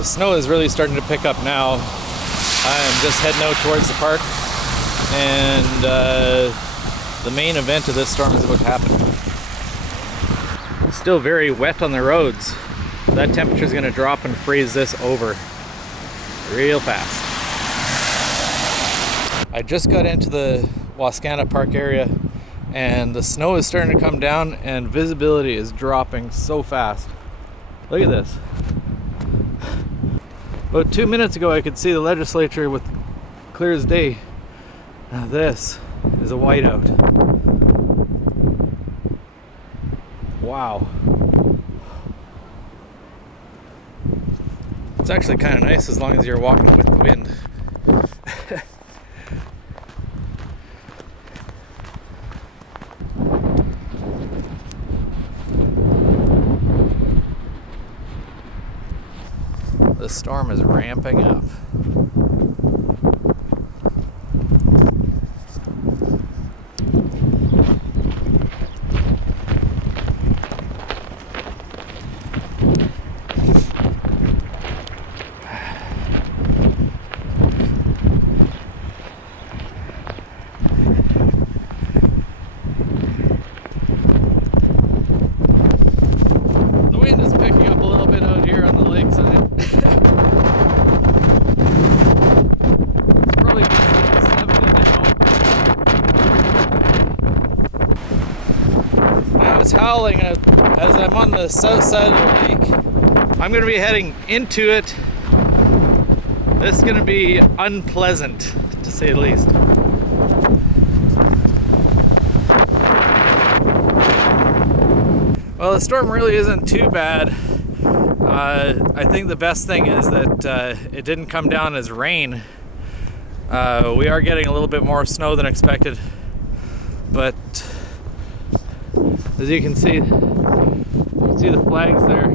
The snow is really starting to pick up now. I'm just heading out towards the park, and the main event of this storm is about to happen. It's still very wet on the roads. That temperature is going to drop and freeze this over real fast. I just got into the Wascana Park area, and the snow is starting to come down and visibility is dropping so fast. Look at this. About 2 minutes ago I could see the legislature with clear as day. Now this is a whiteout. Wow. It's actually kind of nice as long as you're walking with the wind. The storm is ramping up. The wind is picking up a little bit out here on the lakeside. It's howling as I'm on the south side of the lake. I'm going to be heading into it. This is going to be unpleasant, to say the least. Well, the storm really isn't too bad. I think the best thing is that it didn't come down as rain. We are getting a little bit more snow than expected, but as you can see the flags there.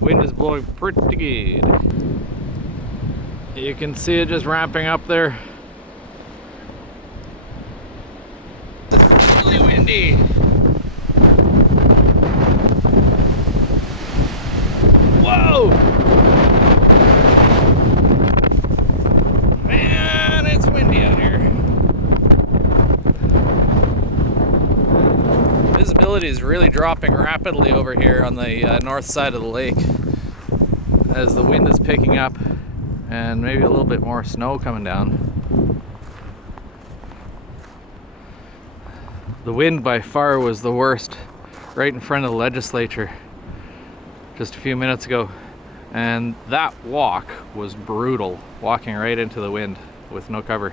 Wind is blowing pretty good. You can see it just ramping up there. It's really windy. Whoa! Man, it's windy out here. Visibility is really dropping rapidly over here on the north side of the lake as the wind is picking up and maybe a little bit more snow coming down. The wind by far was the worst right in front of the legislature just a few minutes ago, and that walk was brutal, walking right into the wind with no cover.